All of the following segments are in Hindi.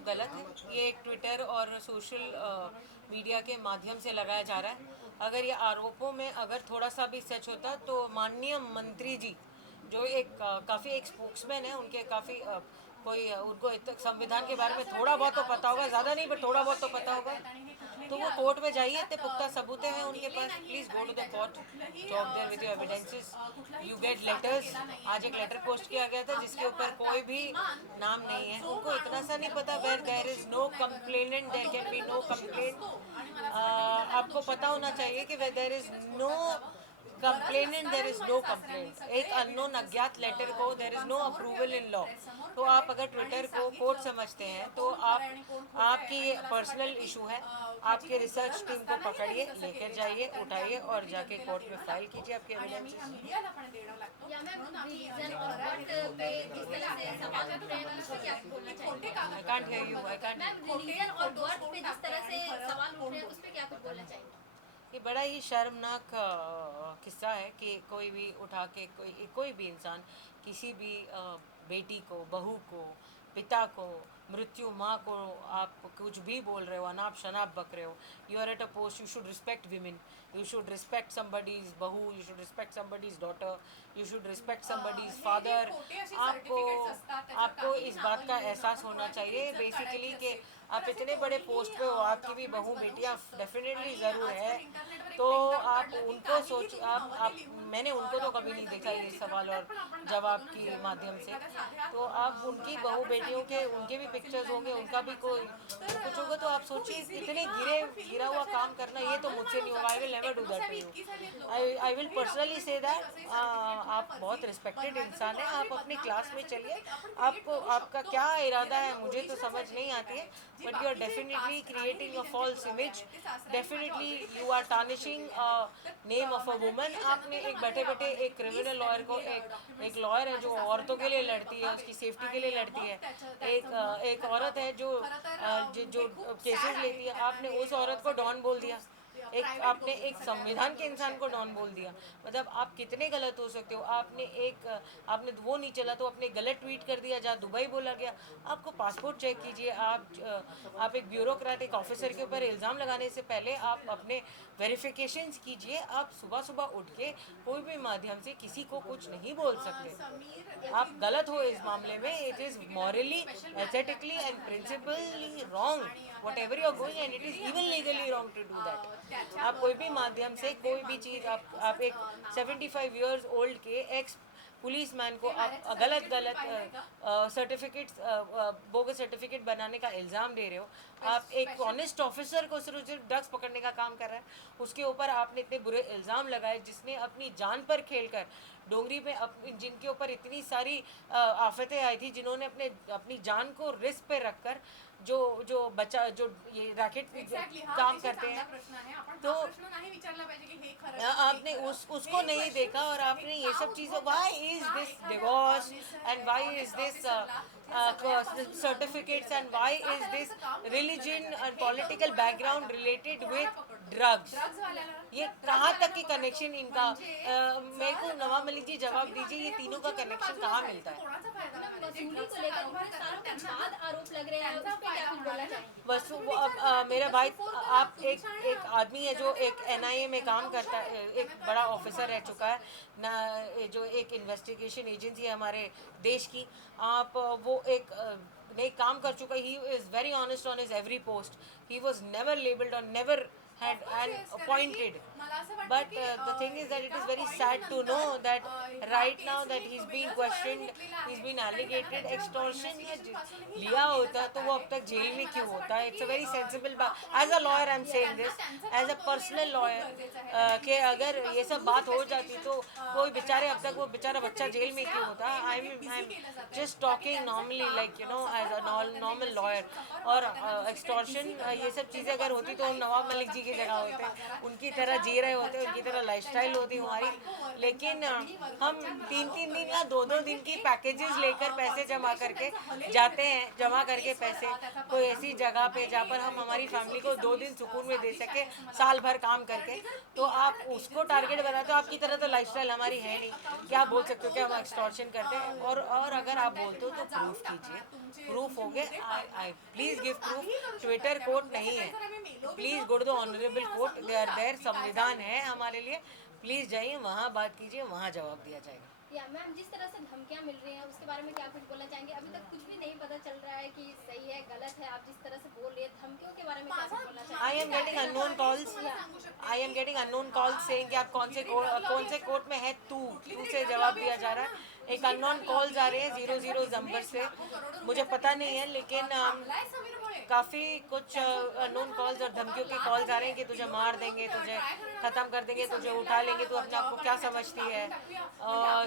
सब गलत है। ये एक ट्विटर और सोशल मीडिया के माध्यम से लगाया जा रहा है। अगर ये आरोपों में अगर थोड़ा सा भी सच होता तो माननीय मंत्री जी जो एक काफ़ी एक स्पोक्समैन है, उनके काफ़ी उनको संविधान के बारे में थोड़ा बहुत तो पता होगा, ज़्यादा नहीं बट थोड़ा बहुत तो पता होगा, तो वो कोर्ट में जाइए। इतने पुख्ता सबूत हैं उनके पास, please go to the court, talk there with your evidences, you get letters. आज एक लेटर पोस्ट किया गया था जिसके ऊपर कोई भी नाम नहीं है। उनको इतना सा नहीं पता where there is no complainant there can be no complaint. आपको पता होना चाहिए कि where there is no complainant there is no complaint. एक अननोन अज्ञात लेटर को there is no approval in law. तो आप अगर ट्विटर को कोर्ट समझते हैं तो आपकी ये पर्सनल इशू है। आपके रिसर्च टीम को पकड़िए, लेकर जाइए, उठाइए और जाके कोर्ट में फाइल कीजिए आपके evidences. I can't hear you, I can't. ये बड़ा ही शर्मनाक किस्सा है कि कोई भी उठा के कोई भी इंसान किसी भी बेटी को, बहू को, पिता को, मृत्यु माँ को आप कुछ भी बोल रहे हो, अनाप शनाप बक रहे हो। You are at a post, you should respect women, you should respect somebody's बहू, you should respect somebody's daughter, you should respect somebody's father. आपको इस बात का एहसास होना चाहिए बेसिकली कि आप इतने बड़े पोस्ट पे हो, आपकी भी बहू बेटियाँ डेफिनेटली ज़रूर है। तो आप उनको सोच आप मैंने उनको तो कभी नहीं देखा ये सवाल और जवाब के माध्यम से। तो आप उनकी बहू बेटियों के उनके भी पिक्चर्स होंगे, उनका भी कोई कुछ होगा, तो आप सोचिए इतने गिरा हुआ काम करना, ये तो मुझसे नहीं होगा। I will never do that to you. I will personally say that आप बहुत रिस्पेक्टेड इंसान हैं, आप अपनी क्लास में चलिए। आपको आपका क्या इरादा है मुझे तो समझ नहीं आती है, but you are definitely creating a false image, definitely you are tarnishing name of a woman. आपने एक बैठे बैठे एक क्रिमिनल लॉयर को, एक लॉयर है जो औरतों के लिए लड़ती है, उसकी सेफ्टी के लिए लड़ती है, एक औरत है जो जो केसेस लेती है, आपने उस औरत को डॉन बोल दिया। आपने एक संविधान के इंसान को डॉन बोल दिया। मतलब आप कितने गलत हो सकते हो। आपने वो नहीं चला तो आपने गलत ट्वीट कर दिया जहाँ दुबई बोला गया। आपको पासपोर्ट चेक कीजिए। आप एक ब्यूरोक्रेटिक ऑफिसर के ऊपर इल्ज़ाम लगाने से पहले आप अपने वेरिफिकेशंस कीजिए। आप सुबह सुबह उठ के कोई भी माध्यम से किसी को कुछ नहीं बोल सकते। आप गलत हो इस मामले में। It is morally, ethically and principally wrong whatever you are going, and it is even legally wrong to do that. आप कोई भी माध्यम से कोई भी चीज़ आप एक 75 ईयर्स ओल्ड के एक्स पुलिस मैन को आप गलत सर्टिफिकेट्स, बोगस सर्टिफिकेट बनाने का इल्ज़ाम दे रहे हो। आप एक ऑनेस्ट ऑफिसर को सिर्फ ड्रग्स पकड़ने का काम कर रहा है, उसके ऊपर आपने इतने बुरे इल्ज़ाम लगाए, जिसने अपनी जान पर खेलकर डोंगरी में जिनके ऊपर इतनी सारी आफतें आई थी, जिन्होंने अपनी जान को रिस्क पे रखकर जो ये रैकेट काम करते हैं, तो आपने उसको नहीं देखा और आपने ये सब चीज़ें, why is this divorce and why is this certificates and why is this religion and political background related with drugs. ये कहाँ तक की कनेक्शन इनका, मेरे को नवाब मलिक जी जवाब दीजिए, ये तीनों का कनेक्शन कहाँ मिलता है? बस वो अब मेरा भाई, आप एक आदमी है जो एक एनआईए में काम करता है, एक बड़ा ऑफिसर रह चुका है ना, जो एक इन्वेस्टिगेशन एजेंसी है हमारे देश की। आप वो एक काम कर चुका है। He is very honest on his every post. He was never labelled और never had and appointed, but the thing is that it is very sad to know that right now that he's being questioned, he's been alleged extortion। लिया होता तो वो अब तक जेल में क्यों होता है? It's a very sensible बात। As a lawyer I'm saying this, as a personal lawyer, कि अगर ये सब बात हो जाती तो कोई बेचारे अब तक वो बेचारा बच्चा जेल में क्यों होता? I'm just talking normally, like you know, as a normal lawyer। और एक्सटॉर्शन ये सब चीज़ें अगर होती तो हम नवाब मलिक जी की जगह होते, उनकी तरह जी रहे होते, उनकी तरह लाइफस्टाइल होती हमारी, लेकिन हम 3-3 दिन या 2-2 दिन की पैकेजेस लेकर पैसे जमा करके जाते हैं, जमा करके पैसे कोई ऐसी जगह पे जहाँ पर हम हमारी फैमिली को 2 दिन सुकून में दे सके साल भर काम करके। तो आप उसको टारगेट बनाते हो, आपकी तरह तो लाइफस्टाइल हमारी है नहीं कि आप बोल सकते हो कि हम एक्सटॉर्शन करते हैं। और अगर आप बोलते हो तो प्रूफ कीजिए, प्रूफ हो गए, I please give proof. Twitter court नहीं है, please go to the honourable court, they are there, संविधान है हमारे लिए, प्लीज जाइए वहाँ बात कीजिए, वहाँ जवाब दिया जाएगा। या मैम, जिस तरह से धमकियां मिल रही हैं उसके बारे में क्या कुछ बोलना चाहेंगे? अभी तक कुछ भी नहीं पता चल रहा है कि सही है गलत है, आप जिस तरह से बोल रही है धमकियों के बारे में क्या कुछ बोलना चाहेंगे? I am getting unknown calls, I am getting unknown calls saying कि आप कौन से कोर्ट में है, तू से जवाब दिया जा रहा है। एक अननोन कॉल्स आ रहे हैं 00 नंबर से, मुझे पता नहीं है, लेकिन काफ़ी कुछ अननोन कॉल्स और धमकियों के कॉल्स आ रहे हैं कि तुझे मार देंगे, तुझे ख़त्म कर देंगे, तुझे उठा लेंगे, तू अपने आप को क्या समझती है,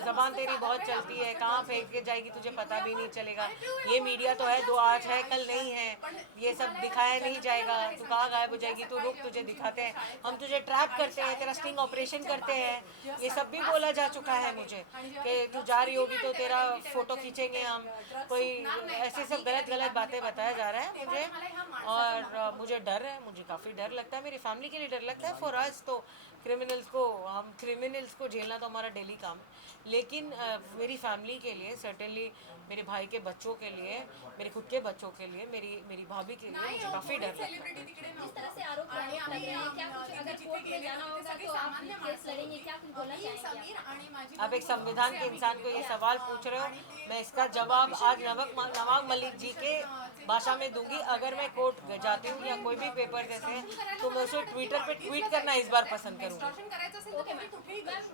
ज़बान तेरी बहुत चलती है, कहाँ फेंक के जाएगी तुझे पता भी नहीं चलेगा, ये मीडिया तो है, दो आज है कल नहीं है, ये सब दिखाया नहीं जाएगा, तू कहाँ गायब हो जाएगी, तू रुक, तुझे दिखाते हैं, हम तुझे ट्रैप करते हैं, तेरा स्टिंग ऑपरेशन करते हैं, ये सब भी बोला जा चुका है मुझे कि तू जा रही होगी तो तेरा फ़ोटो खींचेंगे हम, कोई ऐसे सब गलत गलत बातें बताया जा रहा है मुझे। और मुझे डर है, मुझे काफ़ी डर लगता है, मेरी फैमिली के लिए डर लगता है। फॉर अस तो क्रिमिनल्स को झेलना तो हमारा डेली काम है, लेकिन मेरी फैमिली के लिए सर्टेनली, मेरे भाई के बच्चों के लिए, मेरे खुद के बच्चों के लिए, मेरी भाभी के लिए मुझे काफ़ी डर लगता है। जिस तरह से आरोप लग रहे हैं, क्या कुछ अगर कोर्ट में जाना होगा तो आप केस लड़ेंगे, क्या कुछ बोलना चाहेंगे? आप एक संविधान के इंसान को ये सवाल पूछ रहे हो, मैं इसका जवाब आज नवाब मलिक जी के भाषा में दूंगी। अगर मैं कोर्ट जाती हूँ या कोई भी पेपर जैसे हैं तो मैं उसे ट्विटर पे ट्वीट करना इस बार पसंद करूँगी। ओके मैम,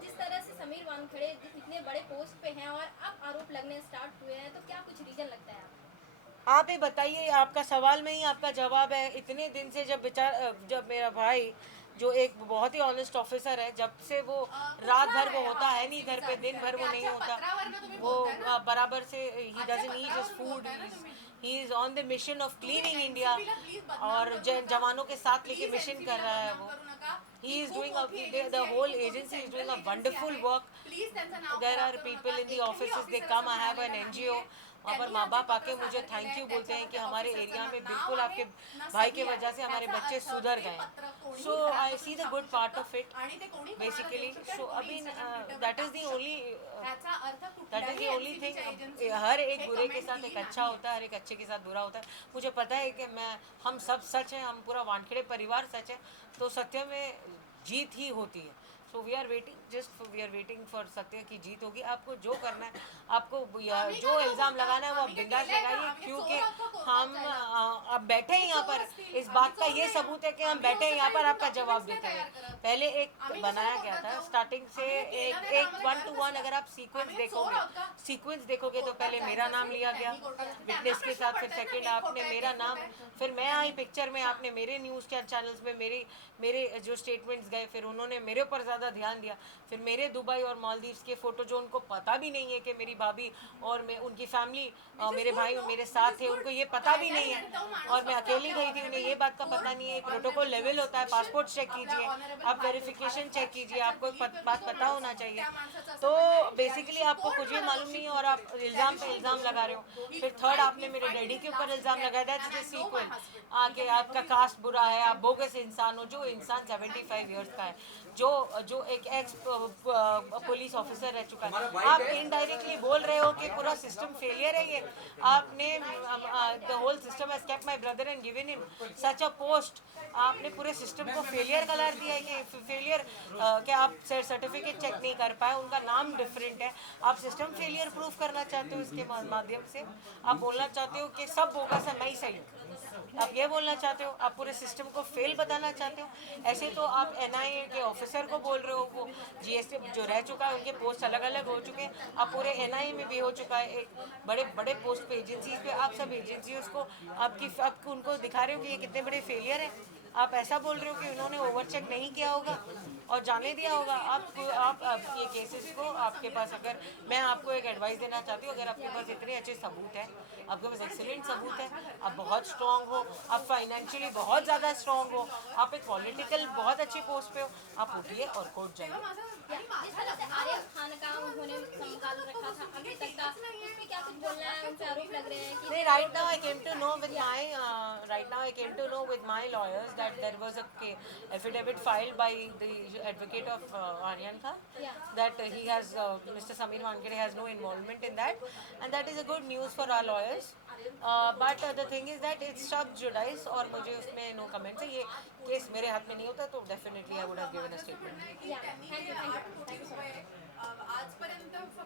जिस तरह से समीर वानखेड़े इतने बड़े पोस्ट पे हैं और अब आरोप लगने स्टार्ट हुए हैं, तो क्या कुछ रीजन लगता है आपको? आप ही बताइए, आपका सवाल में ही आपका जवाब है। इतने दिन से जब मेरा भाई जो एक बहुत ही ऑनेस्ट ऑफिसर है, जब से वो रात भर वो होता है नहीं घर पे, दिन भर वो नहीं होता, वो बराबर से he doesn't eat his food, he is on the mission of cleaning India, और जवानों के साथ लेके मिशन कर रहा है वो। He is doing the whole agency is doing a wonderful work. There are people in the offices, they come, I have an NGO, वहाँ पर माँ बाप आके मुझे थैंक यू बोलते हैं कि हमारे एरिया में बिल्कुल आपके भाई की वजह से हमारे बच्चे सुधर गए। So I see the good part of it basically. So अभी that is the only thing. हर एक बुरे के साथ एक अच्छा होता है, हर एक अच्छे के साथ बुरा होता है। मुझे पता है कि हम सब सच हैं, हम पूरा वानखेड़े परिवार सच है, तो सत्य में जीत ही होती है। So we are waiting for सत्य की जीत होगी। आपको जो करना है, आपको जो इल्ज़ाम लगाना है वो आप बिंदास लगाइए, क्योंकि हम अब बैठे हैं यहाँ पर, इस बात का ये सबूत है कि हम बैठे हैं यहाँ पर आपका जवाब देते हैं। पहले एक बनाया गया था स्टार्टिंग से, एक 1 to 1 अगर आप सीक्वेंस देखोगे तो पहले मेरा नाम लिया गया विटनेस के साथ, फिर सेकंड आपने मेरा नाम, फिर मैं आई पिक्चर में, आपने मेरे न्यूज़ के चैनल्स में मेरे जो स्टेटमेंट्स गए, फिर उन्होंने मेरे ऊपर ज़्यादा ध्यान दिया, फिर मेरे दुबई और मालदीव्स के फ़ोटो, जो उनको पता भी नहीं है कि मेरी भाभी और उनकी फैमिली, मेरे भाई मेरे साथ थे, उनको ये पता भी नहीं है, और मैं अकेली गई थी, उन्हें ये बात का पता नहीं है। प्रोटोकॉल लेवल होता है, पासपोर्ट चेक कीजिए, आप वेरिफिकेशन चेक कीजिए, आपको एक बात पता होना चाहिए। तो बेसिकली आपको कुछ भी मालूम नहीं है और आप इल्ज़ाम पे इल्ज़ाम लगा रहे हो। फिर थर्ड आपने मेरे डैडी के ऊपर इल्ज़ाम लगाया, दैट्स द सीक्वेंस, आगे आपका कास्ट बुरा है, आप बोगस इंसान हो। जो इंसान 75 ईयर्स का है, जो एक एक्स पुलिस ऑफिसर रह चुका है, आप इनडायरेक्टली बोल रहे हो कि पूरा सिस्टम फेलियर है। ये आपने the whole system has kept my brother and given him such a post. आपने पूरे सिस्टम को फेलियर करार दिया है कि फेलियर, कि आप सर्टिफिकेट चेक नहीं कर पाए, उनका नाम डिफरेंट है, आप सिस्टम फेलियर प्रूफ करना चाहते हो। इसके माध्यम से आप बोलना चाहते हो कि सब बोगस है, मैं ही सही हूँ। आप ये बोलना चाहते हो, आप पूरे सिस्टम को फेल बताना चाहते हो। ऐसे तो आप एनआईए के ऑफिसर को बोल रहे हो, वो जीएसटी जो रह चुका है, उनके पोस्ट अलग अलग हो चुके हैं, आप पूरे एनआईए में भी हो चुका है, एक बड़े बड़े पोस्ट पे एजेंसीज पे, आप सब एजेंसीज को आपको उनको दिखा रहे हो कि ये कितने बड़े फेलियर हैं। आप ऐसा बोल रहे हो कि उन्होंने ओवर चेक नहीं किया होगा। और जाने दिया होगा। आप ये केसेस को, आपके पास अगर, मैं आपको एक एडवाइस देना चाहती हूँ, अगर आपके पास इतने अच्छे सबूत हैं, आपके पास एक्सीलेंट सबूत है, आप बहुत स्ट्रांग हो, आप फाइनेंशियली बहुत ज़्यादा स्ट्रांग हो, आप एक पॉलिटिकल बहुत अच्छी पोस्ट पे हो, आप उठिए और कोर्ट जाइए। जिस तरह से आर्यन खान का उन्होंने संभाल रखा था अभी तक का, उसमें क्या कुछ बोलना है? उनसे आरोप लग रहे हैं कि नहीं, right now I came to know with my lawyers that there was a affidavit filed by the advocate of Aryan Khan, Yeah. that he has Mr. Samir Wankade has no involvement in that, and that is a good news for our lawyers. But the thing is that it's sub judice और मुझे उसमें no comments है। ये केस मेरे हाथ में नहीं होता तो definitely I would have given a statement. yeah, thank you.